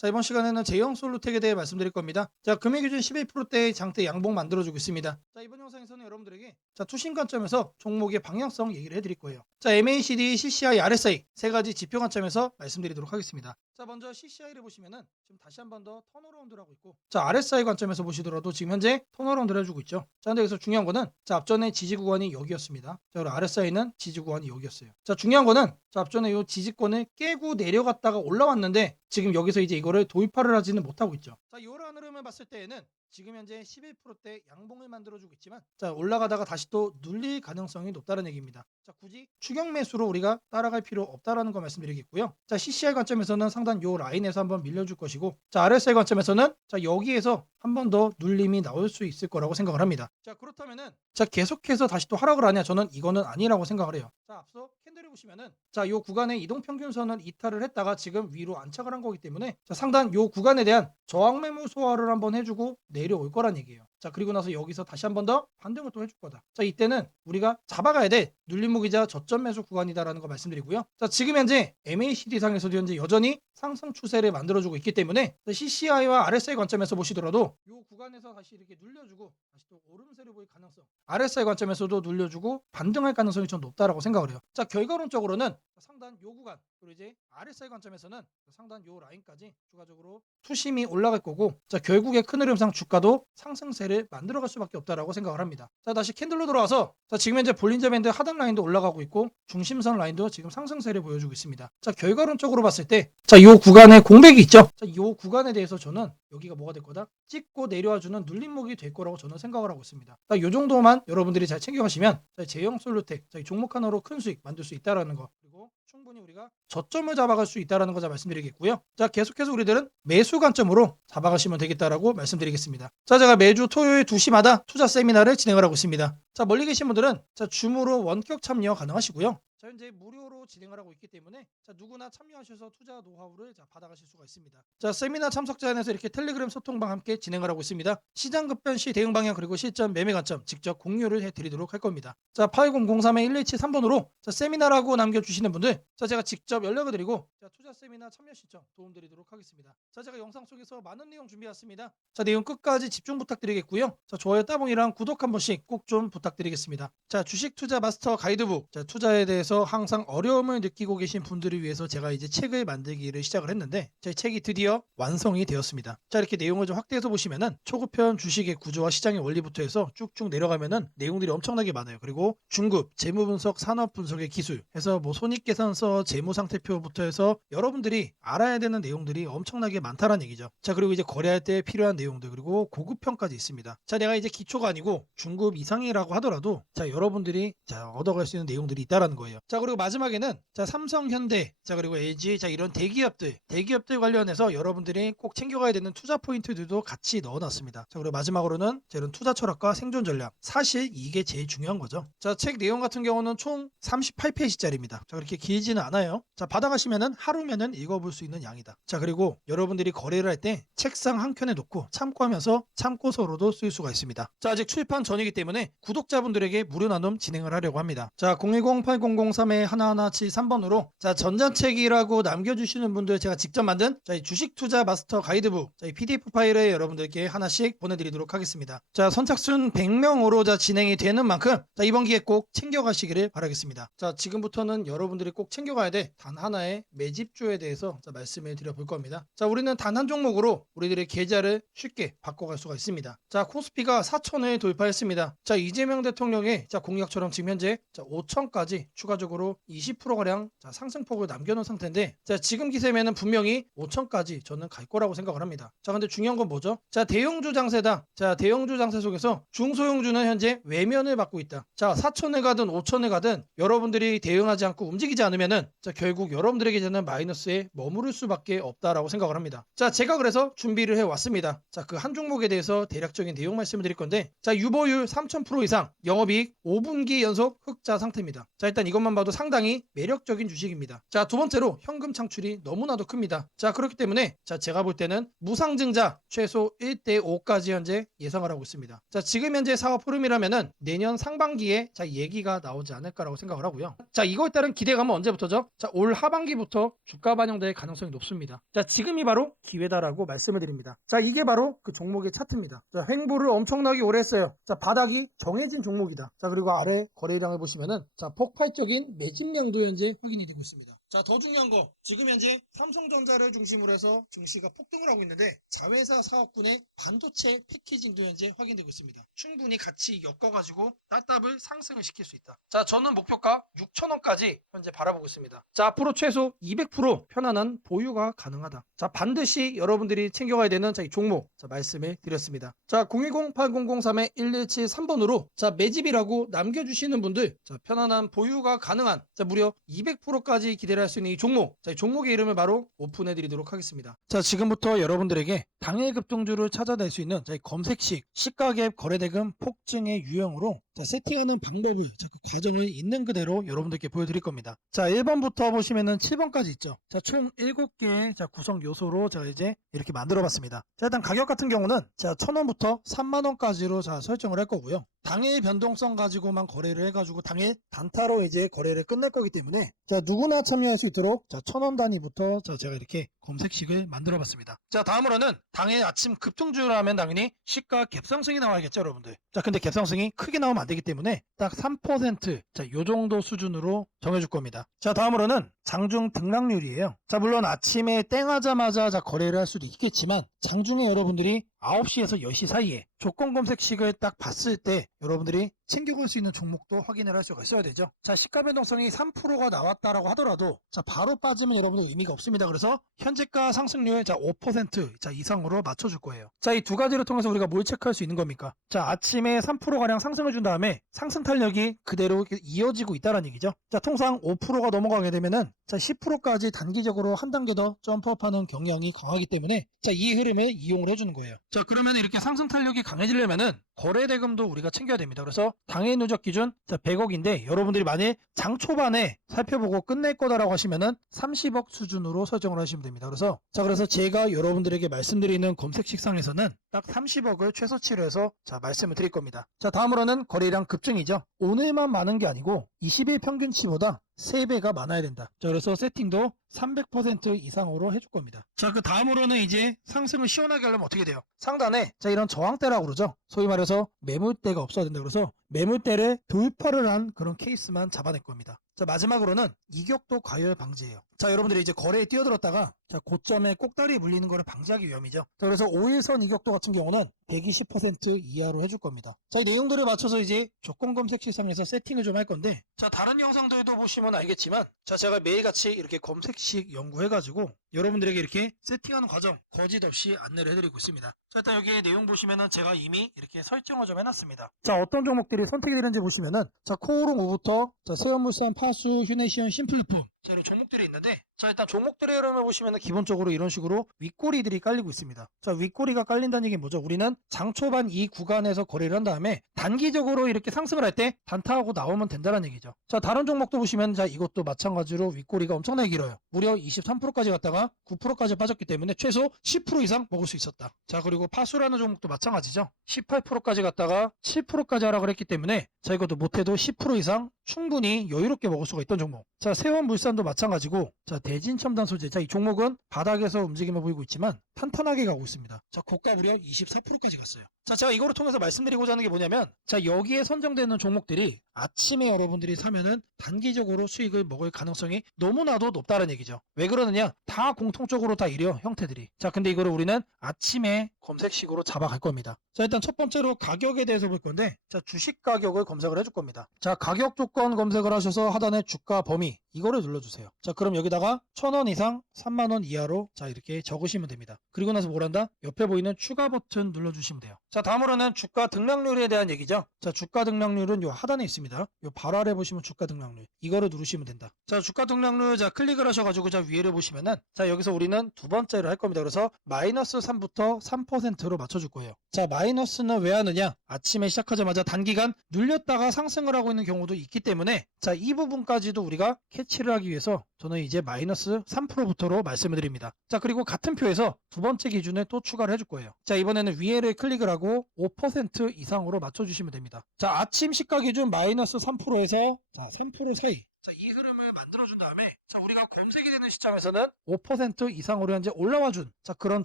자, 이번 시간에는 제형 솔루텍에 대해 말씀드릴 겁니다. 자, 금일 기준 12%대의 장대 양봉 만들어주고 있습니다. 자, 이번 영상에서는 여러분들에게 투심 관점에서 종목의 방향성 얘기를 해드릴 거예요. 자, MACD, CCI, RSI 세 가지 지표 관점에서 말씀드리도록 하겠습니다. 자, 먼저 CCI를 보시면은 지금 다시 한 번 더 턴어라운드를 하고 있고, 자, RSI 관점에서 보시더라도 지금 현재 턴어라운드를 해주고 있죠. 자, 근데 여기서 중요한 거는 자, 앞전에 지지 구간이 여기였습니다. 자, 그리고 RSI는 지지 구간이 여기였어요. 자, 중요한 거는 자, 앞전에 이 지지권을 깨고 내려갔다가 올라왔는데 지금 여기서 이제 이거를 도입화를 하지는 못하고 있죠. 자, 이러한 흐름을 봤을 때에는 지금 현재 11%대 양봉을 만들어주고 있지만 자, 올라가다가 다시 또 눌릴 가능성이 높다는 얘기입니다. 자, 굳이 추격 매수로 우리가 따라갈 필요 없다라는 거 말씀드리겠고요. 자, CCI 관점에서는 상단 요 라인에서 한번 밀려줄 것이고, 자, RSI 관점에서는 자, 여기에서 한 번 더 눌림이 나올 수 있을 거라고 생각을 합니다. 자, 그렇다면은 자, 계속해서 다시 또 하락을 하냐? 저는 이거는 아니라고 생각을 해요. 자, 앞서 캔들을 보시면은 자, 요 구간의 이동 평균선을 이탈을 했다가 지금 위로 안착을 한 거기 때문에 자, 상단 요 구간에 대한 저항 매물 소화를 한번 해주고 내려올 거란 얘기예요. 자, 그리고 나서 여기서 다시 한 번 더 반등을 또 해줄 거다. 자, 이때는 우리가 잡아가야 돼. 눌림목이자 저점 매수 구간이다라는 거 말씀드리고요. 자, 지금 현재 MACD 상에서도 현재 여전히 상승 추세를 만들어주고 있기 때문에 CCI와 RSI 관점에서 보시더라도 이 구간에서 다시 이렇게 눌려주고 다시 또 오름세를 보일 가능성, RSI 관점에서도 눌려주고 반등할 가능성이 좀 높다라고 생각을 해요. 자, 결과론적으로는 상단 요 구간, 그리고 이제 RSI 관점에서는 상단 요 라인까지 추가적으로 투심이 올라갈 거고, 자, 결국에 큰 흐름상 주가도 상승세를 만들어갈 수밖에 없다라고 생각을 합니다. 자, 다시 캔들로 돌아와서 자, 지금 현재 볼린저 밴드 하단 라인도 올라가고 있고 중심선 라인도 지금 상승세를 보여주고 있습니다. 자, 결과론적으로 봤을 때 자, 요 구간에 공백이 있죠. 자, 요 구간에 대해서 저는 여기가 뭐가 될 거다? 찍고 내려와주는 눌림목이 될 거라고 저는 생각을 하고 있습니다. 자, 요 정도만 여러분들이 잘 챙겨가시면 자, 제형 솔루텍 자, 종목 하나로 큰 수익 만들 수 있다라는 거, 그리고 충분히 우리가 저점을 잡아갈 수 있다는 거 말씀드리겠고요. 자, 계속해서 우리들은 매수 관점으로 잡아가시면 되겠다라고 말씀드리겠습니다. 자, 제가 매주 토요일 2시마다 투자 세미나를 진행을 하고 있습니다. 자, 멀리 계신 분들은 자, 줌으로 원격 참여 가능하시고요. 자, 현재 무료로 진행을 하고 있기 때문에 자, 누구나 참여하셔서 투자 노하우를 자, 받아가실 수가 있습니다. 자, 세미나 참석자에서 이렇게 텔레그램 소통방 함께 진행을 하고 있습니다. 시장 급변 시 대응 방향 그리고 실전 매매 관점 직접 공유를 해드리도록 할 겁니다. 자, 8003-1173번으로 자, 세미나라고 남겨주시는 분들 자, 제가 직접 연락을 드리고 자, 투자 세미나 참여 신청 도움드리도록 하겠습니다. 자, 제가 영상 속에서 많은 내용 준비했습니다. 자, 내용 끝까지 집중 부탁드리겠고요. 자, 좋아요 따봉이랑 구독 한 번씩 꼭 좀 부탁드리겠습니다. 자, 주식 투자 마스터 가이드북 자, 투자에 대해서 항상 어려움을 느끼고 계신 분들을 위해서 제가 이제 책을 만들기를 시작을 했는데 제 책이 드디어 완성이 되었습니다. 자, 이렇게 내용을 좀 확대해서 보시면은 초급편 주식의 구조와 시장의 원리부터 해서 쭉쭉 내려가면은 내용들이 엄청나게 많아요. 그리고 중급 재무 분석, 산업 분석의 기술 해서 뭐 손익계산서, 재무 상태표부터 해서 여러분들이 알아야 되는 내용들이 엄청나게 많다는 얘기죠. 자, 그리고 이제 거래할 때 필요한 내용들, 그리고 고급편까지 있습니다. 자, 내가 이제 기초가 아니고 중급 이상이라고 하더라도 자, 여러분들이 자, 얻어갈 수 있는 내용들이 있다라는 거예요. 자, 그리고 마지막에는 자, 삼성, 현대, 자, 그리고 LG 자, 이런 대기업들 관련해서 여러분들이 꼭 챙겨가야 되는 투자 포인트들도 같이 넣어놨습니다. 자, 그리고 마지막으로는 자, 이런 투자 철학과 생존 전략, 사실 이게 제일 중요한 거죠. 자, 책 내용 같은 경우는 총 38페이지짜리입니다. 자, 그렇게 길지는 않아요. 자, 받아가시면은 하루면은 읽어볼 수 있는 양이다. 자, 그리고 여러분들이 거래를 할 때 책상 한 켠에 놓고 참고하면서 참고서로도 쓸 수가 있습니다. 자, 아직 출판 전이기 때문에 구독자분들에게 무료 나눔 진행을 하려고 합니다. 자, 010-8003-1173번으로 자, 전자책이라고 남겨주시는 분들 제가 직접 만든 자, 이 주식 투자 마스터 가이드북 자, 이 PDF 파일을 여러분들께 하나씩 보내드리도록 하겠습니다. 자, 선착순 100명으로 자, 진행이 되는 만큼 자, 이번 기회에 꼭 챙겨가시기를 바라겠습니다. 자, 지금부터는 여러분들이 꼭 챙겨가야 돼 단 하나의 매집주에 대해서 자, 말씀을 드려볼 겁니다. 자, 우리는 단 한 종목으로 우리들의 계좌를 쉽게 바꿔갈 수가 있습니다. 자, 코스피가 4천을 돌파했습니다. 자, 이재명 대통령의 자, 공약처럼 지금 현재 자, 5천까지 추가적으로 20%가량 자, 상승폭을 남겨놓은 상태인데 자, 지금 기세면은 분명히 5천까지 저는 갈 거라고 생각을 합니다. 자, 근데 중요한 건 뭐죠? 자, 대형주 장세다. 자, 대형주 장세 속에서 중소형주는 현재 외면을 받고 있다. 자, 4천을 가든 5천을 가든 여러분들이 대응하지 않고 움직이지 않으면은 자, 결국 여러분들에게 되는 마이너스에 머무를 수밖에 없다라고 생각을 합니다. 자, 제가 그래서 준비를 해왔습니다. 자, 그 한 종목에 대해서 대략적인 내용 말씀을 드릴 건데 자, 유보율 3000% 이상, 영업이익 5분기 연속 흑자 상태입니다. 자, 일단 이것만 것만 봐도 상당히 매력적인 주식입니다. 자, 두 번째로 현금 창출이 너무나도 큽니다. 자, 그렇기 때문에 제가 볼 때는 무상증자 최소 1대 5까지 현재 예상을 하고 있습니다. 자, 지금 현재 사업 흐름이라면은 내년 상반기에 얘기가 나오지 않을까라고 생각을 하고요. 자, 이거에 따른 기대감은 언제부터죠? 자, 올 하반기부터 주가 반영될 가능성이 높습니다. 자, 지금이 바로 기회다라고 말씀을 드립니다. 자, 이게 바로 그 종목의 차트입니다. 자, 횡보를 엄청나게 오래 했어요. 자, 바닥이 정해진 종목이다. 자, 그리고 아래 거래량을 보시면은 폭발적인 매집량도 현재 확인이 되고 있습니다. 자, 더 중요한 거, 지금 현재 삼성전자를 중심으로 해서 증시가 폭등을 하고 있는데 자회사 사업군의 반도체 패키징도 현재 확인되고 있습니다. 충분히 같이 엮어가지고 따따블 상승을 시킬 수 있다. 자, 저는 목표가 6,000원까지 현재 바라보고 있습니다. 자, 앞으로 최소 200% 편안한 보유가 가능하다. 자, 반드시 여러분들이 챙겨가야 되는 이 종목 말씀을 드렸습니다. 자, 010-8003-1173번으로 매집이라고 남겨주시는 분들 편안한 보유가 가능한 무려 200%까지 기대를 할 수 있는 이 종목, 이 종목의 이름을 바로 오픈해 드리도록 하겠습니다. 자, 지금부터 여러분들에게 당일 급등주를 찾아낼 수 있는 검색식 시가갭 거래대금 폭증의 유형으로 세팅하는 방법을 그 과정을 있는 그대로 여러분들께 보여드릴 겁니다. 자, 1번부터 보시면은 7번까지 있죠. 자, 총 7개의 구성 요소로 제가 이제 이렇게 만들어 봤습니다. 자, 일단 가격 같은 경우는 1,000원부터 3만원까지로 설정을 할 거고요. 당일 변동성 가지고만 거래를 해가지고 당일 단타로 이제 거래를 끝낼 거기 때문에 누구나 참여할 수 있도록 1,000원 단위부터 제가 이렇게 검색식을 만들어 봤습니다. 자, 다음으로는 당일 아침 급등주를 하면 당연히 시가 갭상승이 나와야겠죠, 여러분들. 자, 근데 갭상승이 크게 나오면 안 되기 때문에 딱 3% 요 정도 수준으로 정해줄 겁니다. 자, 다음으로는 장중 등락률이에요. 자, 물론 아침에 땡하자마자 거래를 할 수도 있겠지만 장중에 여러분들이 9시에서 10시 사이에 조건 검색식을 딱 봤을 때 여러분들이 챙겨갈 수 있는 종목도 확인을 할 수가 있어야 되죠. 자, 시가 변동성이 3%가 나왔다라고 하더라도 바로 빠지면 여러분들 의미가 없습니다. 그래서 현재가 상승률 5% 이상으로 맞춰줄 거예요. 자, 이 두 가지를 통해서 우리가 뭘 체크할 수 있는 겁니까? 자, 아침에 3%가량 상승을 준 다음에 상승 탄력이 그대로 이어지고 있다는 얘기죠. 자, 통상 5%가 넘어가게 되면은 10%까지 단기적으로 한 단계 더 점프업하는 경향이 강하기 때문에 이 흐름을 이용을 해주는 거예요. 자, 그러면 이렇게 상승 탄력이 강해지려면은 거래대금도 우리가 챙겨야 됩니다. 그래서 당일 누적 기준 100억인데 여러분들이 만일 장 초반에 살펴보고 끝낼 거다라고 하시면은 30억 수준으로 설정을 하시면 됩니다. 그래서 제가 여러분들에게 말씀드리는 검색식상에서는 딱 30억을 최소치로 해서 말씀을 드릴 겁니다. 자, 다음으로는 거래량 급증이죠. 오늘만 많은 게 아니고 20일 평균치보다 3배가 많아야 된다. 자, 그래서 세팅도 300% 이상으로 해줄 겁니다. 자, 그 다음으로는 이제 상승을 시원하게 하려면 어떻게 돼요? 상단에 이런 저항대라고 그러죠. 소위 말해서 매물대가 없어야 된다. 그래서 매물대를 돌파를 한 그런 케이스만 잡아낼 겁니다. 자, 마지막으로는 이격도 과열 방지예요. 자, 여러분들이 이제 거래에 뛰어들었다가 고점에 꼭다리 물리는 거를 방지하기 위함이죠. 자, 그래서 5일선 이격도 같은 경우는 120% 이하로 해줄 겁니다. 자, 이 내용들을 맞춰서 이제 조건 검색 시상에서 세팅을 좀 할 건데, 자, 다른 영상들도 보시면 알겠지만, 제가 매일같이 이렇게 검색식 연구해가지고 여러분들에게 이렇게 세팅하는 과정 거짓없이 안내를 해드리고 있습니다. 자, 일단 여기 내용 보시면은 제가 이미 이렇게 설정을 좀 해놨습니다. 자, 어떤 종목들이 선택이 되는지 보시면은 코오롱 5부터 세연물산, 파수, 휴네시온, 심플리폼 이런 종목들이 있는데, 자, 일단 종목들의 흐름을 보시면은 기본적으로 이런 식으로 윗꼬리들이 깔리고 있습니다. 자, 윗꼬리가 깔린다는 얘기는 뭐죠? 우리는 장 초반 이 구간에서 거래를 한 다음에 단기적으로 이렇게 상승을 할 때 단타하고 나오면 된다는 얘기죠. 자, 다른 종목도 보시면 이것도 마찬가지로 윗꼬리가 엄청나게 길어요. 무려 23%까지 갔다가 9%까지 빠졌기 때문에 최소 10% 이상 먹을 수 있었다. 자, 그리고 파수라는 종목도 마찬가지죠. 18%까지 갔다가 7%까지 하락을 했기 때문에 이것도 못해도 10% 이상 충분히 여유롭게 먹을 수가 있던 종목. 자, 세원물산도 마찬가지고, 자, 대진첨단 소재. 자, 이 종목은 바닥에서 움직임을 보이고 있지만 탄탄하게 가고 있습니다. 자, 고가 무려 24%까지 갔어요. 자, 제가 이거를 통해서 말씀드리고자 하는 게 뭐냐면, 자, 여기에 선정되는 종목들이 아침에 여러분들이 사면은 단기적으로 수익을 먹을 가능성이 너무나도 높다는 얘기죠. 왜 그러느냐? 다 공통적으로 다 이래요, 형태들이. 자, 근데 이거를 우리는 아침에 검색식으로 잡아갈 겁니다. 자, 일단 첫 번째로 가격에 대해서 볼 건데, 자, 주식 가격을 검색을 해줄 겁니다. 자, 가격 조건 검색을 하셔서 하단에 주가 범위 이거를 눌러주세요. 자, 그럼 여기다가 1,000원 이상 3만원 이하로 자 이렇게 적으시면 됩니다. 그리고 나서 뭘 한다? 옆에 보이는 추가 버튼 눌러주시면 돼요. 자, 다음으로는 주가 등락률에 대한 얘기죠. 자, 주가 등락률은 요 하단에 있습니다. 요 바로 아래 보시면 주가 등락률, 이거를 누르시면 된다. 자, 주가 등락률, 자 클릭을 하셔가지고 자 위에를 보시면은 자 여기서 우리는 두 번째로 할 겁니다. 그래서 마이너스 3부터 3%로 맞춰줄 거예요. 자, 마이너스는 왜 하느냐? 아침에 시작하자마자 단기간 눌렸다가 상승을 하고 있는 경우도 있기 때문에 자, 이 부분까지도 우리가 캐치를 하기 위해서 저는 이제 마이너스 3%부터로 말씀을 드립니다. 자, 그리고 같은 표에서 두 번째 기준에 또 추가를 해줄 거예요. 자, 이번에는 위에를 클릭을 하고 5% 이상으로 맞춰주시면 됩니다. 자, 아침 시가 기준 마이너스 3%에서 자, 3% 사이. 자, 이 흐름을 만들어준 다음에 자, 우리가 검색이 되는 시점에서는 5% 이상으로 현재 올라와준 자, 그런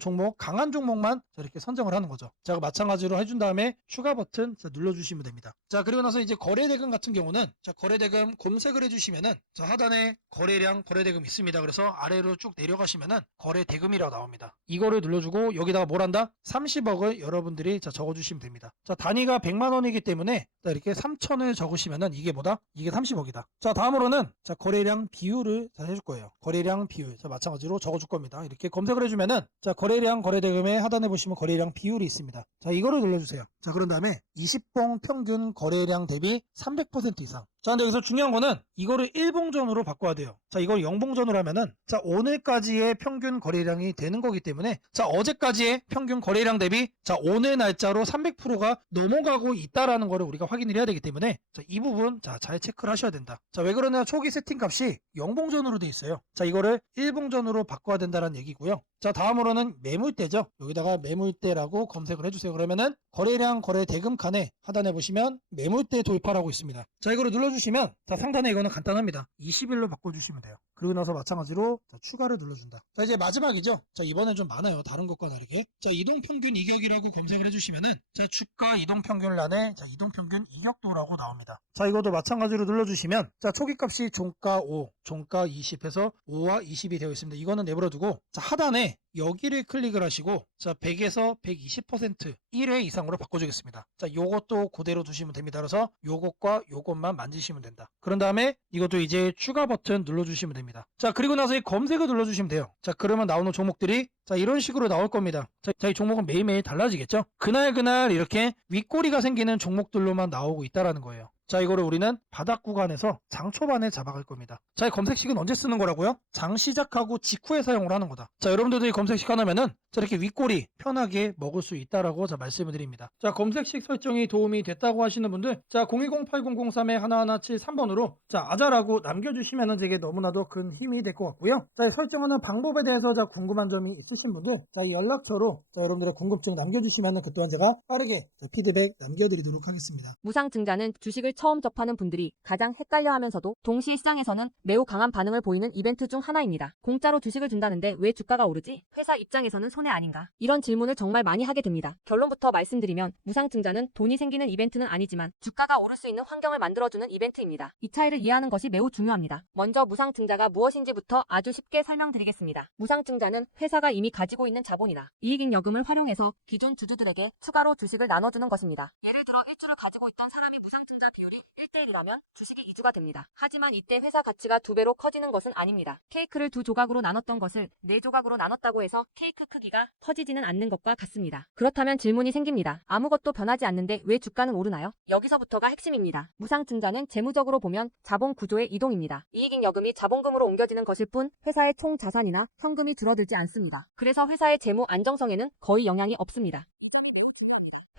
종목, 강한 종목만 자, 이렇게 선정을 하는 거죠. 자, 마찬가지로 해준 다음에 추가 버튼 자, 눌러주시면 됩니다. 자, 그리고 나서 이제 거래대금 같은 경우는 자, 거래대금 검색을 해주시면은 자, 하단에 거래량 거래대금 있습니다. 그래서 아래로 쭉 내려가시면은 거래대금이라고 나옵니다. 이거를 눌러주고 여기다가 뭘 한다? 30억을 여러분들이 자, 적어주시면 됩니다. 자, 단위가 100만 원이기 때문에 자, 이렇게 3천을 적으시면은 이게 뭐다? 이게 30억이다. 자, 다음으로는 자, 거래량 비율을 자, 해줄 거예요. 거래량 비율. 자, 마찬가지로 적어줄 겁니다. 이렇게 검색을 해주면은 자, 거래량 거래대금의 하단에 보시면 거래량 비율이 있습니다. 자, 이거를 눌러주세요. 자, 그런 다음에 20봉 평균 거래량 대비 300% 이상. 자, 근데 여기서 중요한 거는 이거를 1봉전으로 바꿔야 돼요. 자, 이걸 0봉전으로 하면은 자, 오늘까지의 평균 거래량이 되는 거기 때문에 자, 어제까지의 평균 거래량 대비 자, 오늘 날짜로 300%가 넘어가고 있다라는 거를 우리가 확인을 해야 되기 때문에 자, 이 부분 자, 잘 체크를 하셔야 된다. 자, 왜 그러냐? 초기 세팅 값이 0봉전으로 돼 있어요. 자, 이거를 1봉전으로 바꿔야 된다는 얘기고요. 자, 다음으로는 매물대죠. 여기다가 매물대라고 검색을 해주세요. 그러면은 거래량 거래대금 칸에 하단에 보시면 매물대 돌파라고 있습니다. 자, 이거를 눌러주시면 자, 상단에 이거는 간단합니다. 20일로 바꿔주시면 돼요. 그리고 나서 마찬가지로 자, 추가를 눌러준다. 자, 이제 마지막이죠. 자, 이번엔 좀 많아요. 다른 것과 다르게. 자, 이동평균 이격이라고 검색을 해주시면은 자, 주가 이동평균란에 자, 이동평균 이격도라고 나옵니다. 자, 이것도 마찬가지로 눌러주시면 자, 초기값이 종가 5, 종가 20 해서 5와 20이 되어 있습니다. 이거는 내버려두고 자, 하단에 여기를 클릭을 하시고 자, 100에서 120% 1회 이상으로 바꿔주겠습니다. 자, 요것도 그대로 두시면 됩니다. 그래서 요것과 요것만 만지시면 된다. 그런 다음에 이것도 이제 추가 버튼 눌러주시면 됩니다. 자, 그리고 나서 이 검색을 눌러주시면 돼요. 자, 그러면 나오는 종목들이 자, 이런 식으로 나올 겁니다. 자, 이 종목은 매일매일 달라지겠죠? 그날 이렇게 윗꼬리가 생기는 종목들로만 나오고 있다라는 거예요. 자, 이거를 우리는 바닥 구간에서 장 초반에 잡아갈 겁니다. 자, 이 검색식은 언제 쓰는 거라고요? 장 시작하고 직후에 사용을 하는 거다. 자, 여러분들도 이 검색식 하나면은 자, 이렇게 윗꼬리 편하게 먹을 수 있다라고 자, 말씀을 드립니다. 자, 검색식 설정이 도움이 됐다고 하시는 분들 자, 010-8003-1173번으로 자, 아자라고 남겨주시면은 제게 너무나도 큰 힘이 될 것 같고요. 자, 설정하는 방법에 대해서 자, 궁금한 점이 있으신 분들 자, 이 연락처로 자, 여러분들의 궁금증 남겨주시면은 그 또한 제가 빠르게 자, 피드백 남겨드리도록 하겠습니다. 무상증자는 주식을 처음 접하는 분들이 가장 헷갈려하면서도 동시에 시장에서는 매우 강한 반응을 보이는 이벤트 중 하나입니다. 공짜로 주식을 준다는데 왜 주가가 오르지? 회사 입장에서는 손해 아닌가? 이런 질문을 정말 많이 하게 됩니다. 결론부터 말씀드리면 무상증자는 돈이 생기는 이벤트는 아니지만 주가가 오를 수 있는 환경을 만들어주는 이벤트입니다. 이 차이를 이해하는 것이 매우 중요합니다. 먼저 무상증자가 무엇인지부터 아주 쉽게 설명드리겠습니다. 무상증자는 회사가 이미 가지고 있는 자본이나 이익잉여금을 활용해서 기존 주주들에게 추가로 주식을 나눠주는 것입니다. 예를 들어 1주를 가지고 있던 사람이 무상증자 비율이 1대1이라면 주식이 2주가 됩니다. 하지만 이때 회사 가치가 2배로 커지는 것은 아닙니다. 케이크를 2조각으로 나눴던 것을 4조각으로 나눴다고 해서 케이크 크기가 커지지는 않는 것과 같습니다. 그렇다면 질문이 생깁니다. 아무것도 변하지 않는데 왜 주가는 오르나요? 여기서부터가 핵심입니다. 무상증자는 재무적으로 보면 자본 구조의 이동입니다. 이익잉여금이 자본금으로 옮겨지는 것일 뿐 회사의 총 자산이나 현금이 줄어들지 않습니다. 그래서 회사의 재무 안정성에는 거의 영향이 없습니다.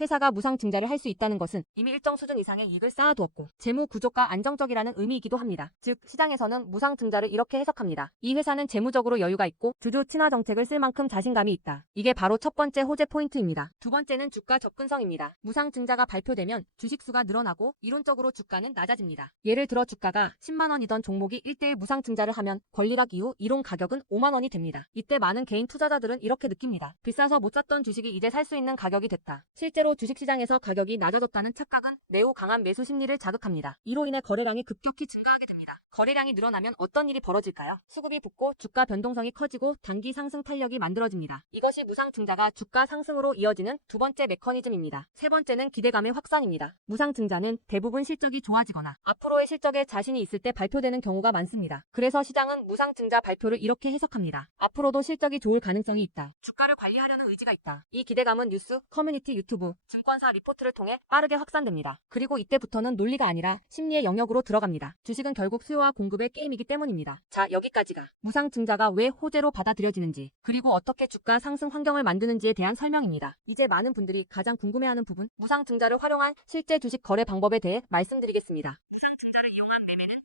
회사가 무상증자를 할 수 있다는 것은 이미 일정 수준 이상의 이익을 쌓아두었고 재무 구조가 안정적이라는 의미이기도 합니다. 즉 시장에서는 무상증자를 이렇게 해석합니다. 이 회사는 재무적으로 여유가 있고 주주 친화 정책을 쓸 만큼 자신감이 있다. 이게 바로 첫 번째 호재 포인트입니다. 두 번째는 주가 접근성입니다. 무상증자가 발표되면 주식수가 늘어나고 이론적으로 주가는 낮아집니다. 예를 들어 주가가 10만원이던 종목이 1대1 무상증자를 하면 권리락 이후 이론 가격은 5만원이 됩니다. 이때 많은 개인 투자자들은 이렇게 느낍니다. 비싸서 못 샀던 주식이 이제 살 수 있는 가격이 됐다. 실제로 실제로 주식시장에서 가격이 낮아졌다는 착각은 매우 강한 매수 심리를 자극합니다. 이로 인해 거래량이 급격히 증가하게 됩니다. 거래량이 늘어나면 어떤 일이 벌어질까요? 수급이 붙고 주가 변동성이 커지고 단기 상승 탄력이 만들어집니다. 이것이 무상증자가 주가 상승으로 이어지는 두 번째 메커니즘입니다. 세 번째는 기대감의 확산입니다. 무상증자는 대부분 실적이 좋아지거나 앞으로의 실적에 자신이 있을 때 발표되는 경우가 많습니다. 그래서 시장은 무상증자 발표를 이렇게 해석합니다. 앞으로도 실적이 좋을 가능성이 있다. 주가를 관리하려는 의지가 있다. 이 기대감은 뉴스, 커뮤니티, 유튜브, 증권사 리포트를 통해 빠르게 확산됩니다. 그리고 이때부터는 논리가 아니라 심리의 영역으로 들어갑니다. 주식은 결국 수요와 공급의 게임이기 때문입니다. 자, 여기까지가 무상증자가 왜 호재로 받아들여지는지, 그리고 어떻게 주가 상승 환경을 만드는지에 대한 설명입니다. 이제 많은 분들이 가장 궁금해하는 부분, 무상증자를 활용한 실제 주식 거래 방법에 대해 말씀드리겠습니다.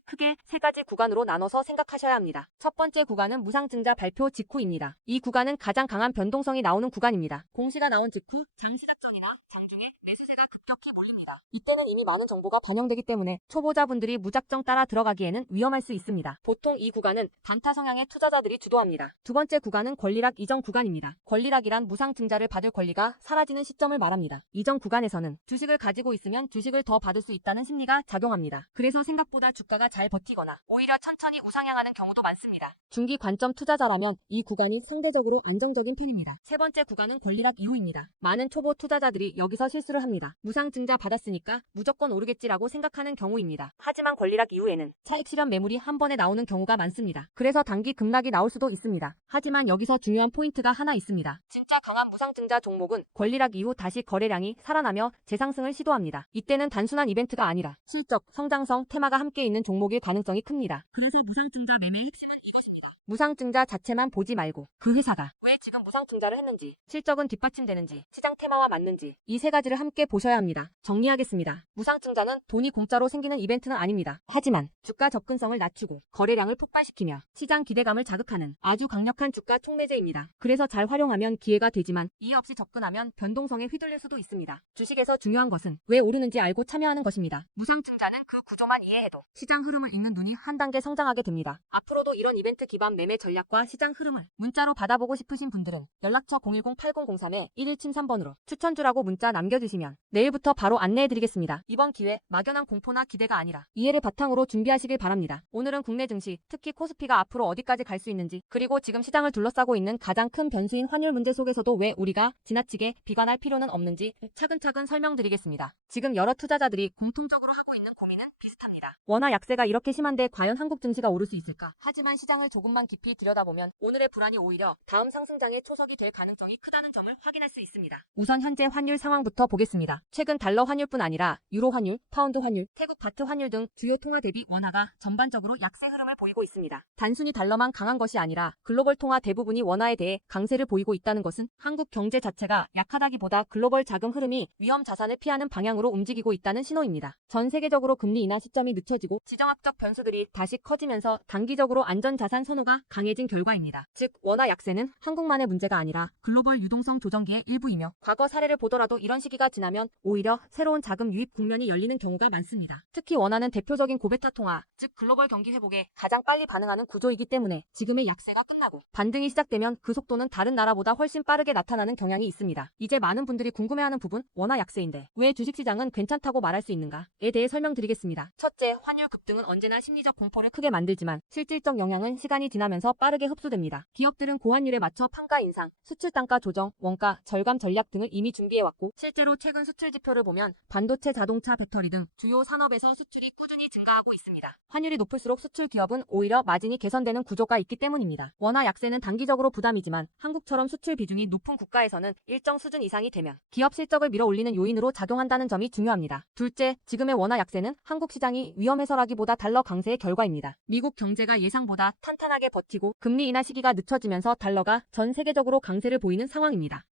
크게 세 가지 구간으로 나눠서 생각하셔야 합니다. 첫 번째 구간은 무상증자 발표 직후입니다. 이 구간은 가장 강한 변동성이 나오는 구간입니다. 공시가 나온 직후 장 시작 전이나 장중에 매수세가 급격히 몰립니다. 이때는 이미 많은 정보가 반영되기 때문에 초보자분들이 무작정 따라 들어가기에는 위험할 수 있습니다. 보통 이 구간은 단타 성향의 투자자들이 주도합니다. 두 번째 구간은 권리락 이전 구간입니다. 권리락이란 무상증자를 받을 권리가 사라지는 시점을 말합니다. 이전 구간에서는 주식을 가지고 있으면 주식을 더 받을 수 있다는 심리가 작용합니다. 그래서 생각보다 주가가 잘 버티거나 오히려 천천히 우상향하는 경우도 많습니다. 중기 관점 투자자라면 이 구간이 상대적으로 안정적인 편입니다. 세 번째 구간은 권리락 이후입니다. 많은 초보 투자자들이 여기서 실수를 합니다. 무상증자 받았으니까 무조건 오르겠지라고 생각하는 경우입니다. 하지만 권리락 이후에는 차익 실현 매물이 한 번에 나오는 경우가 많습니다. 그래서 단기 급락이 나올 수도 있습니다. 하지만 여기서 중요한 포인트가 하나 있습니다. 진짜 강한 무상증자 종목은 권리락 이후 다시 거래량이 살아나며 재상승을 시도합니다. 이때는 단순한 이벤트가 아니라 실적, 성장성, 테마가 함께 있는 종목일 가능성이 큽니다. 그래서 무상증자 매매의 핵심은 이것입니다. 무상증자 자체만 보지 말고 그 회사가 왜 지금 무상증자를 했는지, 실적은 뒷받침되는지, 시장 테마와 맞는지 이 세 가지를 함께 보셔야 합니다. 정리하겠습니다. 무상증자는 돈이 공짜로 생기는 이벤트는 아닙니다. 하지만 주가 접근성을 낮추고 거래량을 폭발시키며 시장 기대감을 자극하는 아주 강력한 주가 촉매제입니다. 그래서 잘 활용하면 기회가 되지만 이해 없이 접근하면 변동성에 휘둘릴 수도 있습니다. 주식에서 중요한 것은 왜 오르는지 알고 참여하는 것입니다. 무상증자는 그 구조만 이해해도 시장 흐름을 읽는 눈이 한 단계 성장하게 됩니다. 앞으로도 이런 이벤트 기반 매매 전략과 시장 흐름을 문자로 받아보고 싶으신 분들은 연락처 010-8003-1173번으로 추천주라고 문자 남겨주시면 내일부터 바로 안내해드리겠습니다. 이번 기회 막연한 공포나 기대가 아니라 이해를 바탕으로 준비하시길 바랍니다. 오늘은 국내 증시, 특히 코스피가 앞으로 어디까지 갈 수 있는지, 그리고 지금 시장을 둘러싸고 있는 가장 큰 변수인 환율 문제 속에서도 왜 우리가 지나치게 비관할 필요는 없는지 차근차근 설명드리겠습니다. 지금 여러 투자자들이 공통적으로 하고 있는 고민은 비슷합니다. 원화 약세가 이렇게 심한데 과연 한국 증시가 오를 수 있을까? 하지만 시장을 조금만 깊이 들여다보면 오늘의 불안이 오히려 다음 상승장의 초석이 될 가능성이 크다는 점을 확인할 수 있습니다. 우선 현재 환율 상황부터 보겠습니다. 최근 달러 환율뿐 아니라 유로 환율, 파운드 환율, 태국 바트 환율 등 주요 통화 대비 원화가 전반적으로 약세 흐름을 보이고 있습니다. 단순히 달러만 강한 것이 아니라 글로벌 통화 대부분이 원화에 대해 강세를 보이고 있다는 것은 한국 경제 자체가 약하다기보다 글로벌 자금 흐름이 위험 자산을 피하는 방향으로 움직이고 있다는 신호입니다. 전 세계적으로 금리 인하 시점이 늦춰지고 지정학적 변수들이 다시 커지면서 단기적으로 안전자산 선호가 강해진 결과입니다. 즉 원화 약세는 한국만의 문제가 아니라 글로벌 유동성 조정기의 일부이며 과거 사례를 보더라도 이런 시기가 지나면 오히려 새로운 자금 유입 국면이 열리는 경우가 많습니다. 특히 원화는 대표적인 고베타 통화, 즉 글로벌 경기 회복에 가장 빨리 반응하는 구조이기 때문에 지금의 약세가 끝나고 반등이 시작되면 그 속도는 다른 나라보다 훨씬 빠르게 나타나는 경향이 있습니다. 이제 많은 분들이 궁금해하는 부분, 원화 약세인데 왜 주식시장은 괜찮다고 말할 수 있는가에 대해 설명드리겠습니다. 첫째, 환율 급등은 언제나 심리적 공포를 크게 만들지만 실질적 영향은 시간이 지나면서 빠르게 흡수됩니다. 기업들은 고환율에 맞춰 판가 인상, 수출 단가 조정, 원가 절감 전략 등을 이미 준비해왔고 실제로 최근 수출 지표를 보면 반도체, 자동차, 배터리 등 주요 산업에서 수출이 꾸준히 증가하고 있습니다. 환율이 높을수록 수출 기업은 오히려 마진이 개선되는 구조가 있기 때문입니다. 원화 약세는 단기적으로 부담이지만 한국처럼 수출 비중이 높은 국가에서는 일정 수준 이상이 되면 기업 실적을 밀어올리는 요인으로 작용한다는 점이 중요합니다. 둘째, 지금의 원화 약세는 한국 시장이 위험해서라기보다 달러 강세의 결과입니다. 미국 경제가 예상보다 탄탄하게 버티고 금리 인하 시기가 늦춰지면서 달러가 전 세계적으로 강세를 보이는 상황입니다.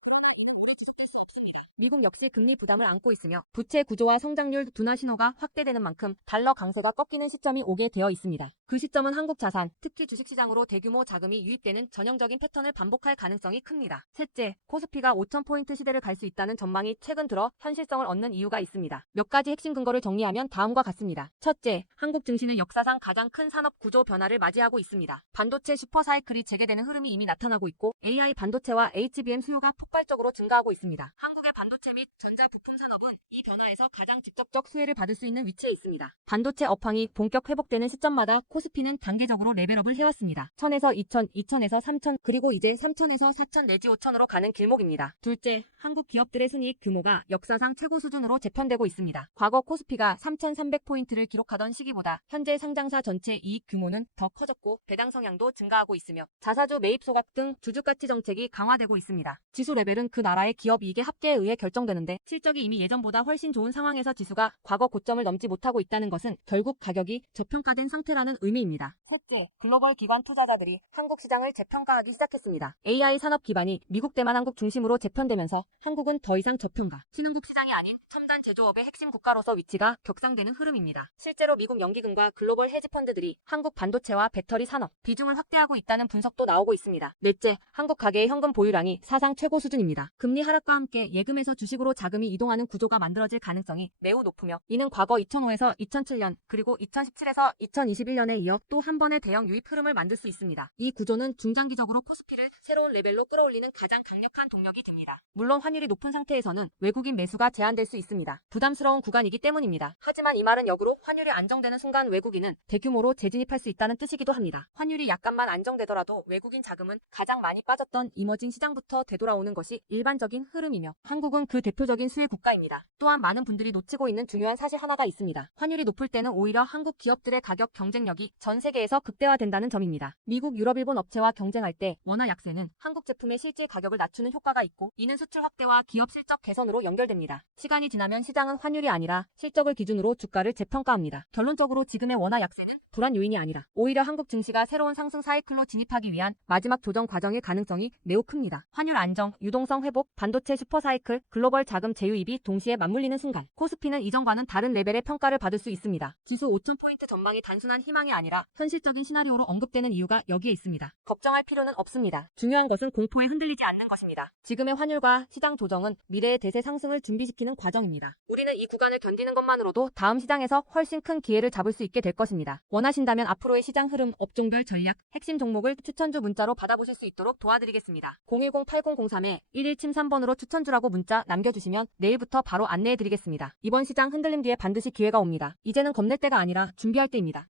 미국 역시 금리 부담을 안고 있으며 부채 구조와 성장률 둔화 신호가 확대되는 만큼 달러 강세가 꺾이는 시점이 오게 되어 있습니다. 그 시점은 한국 자산, 특히 주식시장으로 대규모 자금이 유입되는 전형적인 패턴을 반복할 가능성이 큽니다. 셋째, 코스피가 5,000포인트 시대를 갈 수 있다는 전망이 최근 들어 현실성을 얻는 이유가 있습니다. 몇 가지 핵심 근거를 정리하면 다음과 같습니다. 첫째, 한국 증시는 역사상 가장 큰 산업 구조 변화를 맞이하고 있습니다. 반도체 슈퍼사이클이 재개되는 흐름이 이미 나타나고 있고 AI 반도체와 HBM 수요가 폭발적으로 증가하고 있습니다. 한국의 반도체 반도체 및 전자부품 산업은 이 변화에서 가장 직접적 수혜를 받을 수 있는 위치에 있습니다. 반도체 업황이 본격 회복되는 시점마다 코스피는 단계적으로 레벨업을 해왔습니다. 1000에서 2000, 2000에서 3000, 그리고 이제 3000에서 4000 내지 5000으로 가는 길목입니다. 둘째, 한국 기업들의 순이익 규모가 역사상 최고 수준으로 재편되고 있습니다. 과거 코스피가 3300포인트를 기록하던 시기보다 현재 상장사 전체 이익 규모는 더 커졌고 배당 성향도 증가하고 있으며 자사주 매입 소각 등 주주가치 정책이 강화되고 있습니다. 지수 레벨은 그 나라의 기업 이익의 합계에 의해 결정되는데 실적이 이미 예전보다 훨씬 좋은 상황에서 지수가 과거 고점을 넘지 못하고 있다는 것은 결국 가격이 저평가된 상태라는 의미입니다. 셋째, 글로벌 기관 투자자들이 한국 시장을 재평가하기 시작했습니다. AI 산업 기반이 미국 대만 한국 중심으로 재편되면서 한국은 더 이상 저평가, 신흥국 시장이 아닌 첨단 제조업의 핵심 국가로서 위치가 격상되는 흐름입니다. 실제로 미국 연기금과 글로벌 헤지펀드들이 한국 반도체와 배터리 산업 비중을 확대하고 있다는 분석도 나오고 있습니다. 넷째, 한국 가계의 현금 보유량이 사상 최고 수준입니다. 금리 하락과 함께 예금에서 주식으로 자금이 이동하는 구조가 만들어질 가능성이 매우 높으며 이는 과거 2005에서 2007년 그리고 2017에서 2021년에 이어 또 한 번의 대형 유입 흐름을 만들 수 있습니다. 이 구조는 중장기적으로 코스피를 새로운 레벨로 끌어올리는 가장 강력한 동력이 됩니다. 물론 환율이 높은 상태에서는 외국인 매수가 제한될 수 있습니다. 부담스러운 구간이기 때문입니다. 하지만 이 말은 역으로 환율이 안정되는 순간 외국인은 대규모로 재진입할 수 있다는 뜻이기도 합니다. 환율이 약간만 안정되더라도 외국인 자금은 가장 많이 빠졌던 이머징 시장부터 되돌아오는 것이 일반적인 흐름이며 한국은 그 대표적인 수혜 국가입니다. 또한 많은 분들이 놓치고 있는 중요한 사실 하나가 있습니다. 환율이 높을 때는 오히려 한국 기업들의 가격 경쟁력이 전 세계에서 극대화된다는 점입니다. 미국, 유럽, 일본 업체와 경쟁할 때 원화 약세는 한국 제품의 실질 가격을 낮추는 효과가 있고 이는 수출 확대와 기업 실적 개선으로 연결됩니다. 시간이 지나면 시장은 환율이 아니라 실적을 기준으로 주가를 재평가합니다. 결론적으로 지금의 원화 약세는 불안 요인이 아니라 오히려 한국 증시가 새로운 상승 사이클로 진입하기 위한 마지막 조정 과정일 가능성이 매우 큽니다. 환율 안정, 유동성 회복, 반도체 슈퍼 사이클, 글로벌 자금 제휴입이 동시에 맞물리는 순간 코스피는 이전과는 다른 레벨의 평가를 받을 수 있습니다. 지수 5000포인트 전망이 단순한 희망이 아니라 현실적인 시나리오로 언급되는 이유가 여기에 있습니다. 걱정할 필요는 없습니다. 중요한 것은 공포에 흔들리지 않는 것입니다. 지금의 환율과 시장 조정은 미래의 대세 상승을 준비시키는 과정입니다. 우리는 이 구간을 견디는 것만으로도 다음 시장에서 훨씬 큰 기회를 잡을 수 있게 될 것입니다. 원하신다면 앞으로의 시장 흐름, 업종별 전략, 핵심 종목을 추천주 문자로 받아보실 수 있도록 도와드리겠습니다. 010-8003-1173번으로 추천주라고 문자 남겨주시면 내일부터 바로 안내해드리겠습니다. 이번 시장 흔들림 뒤에 반드시 기회가 옵니다. 이제는 겁낼 때가 아니라 준비할 때입니다.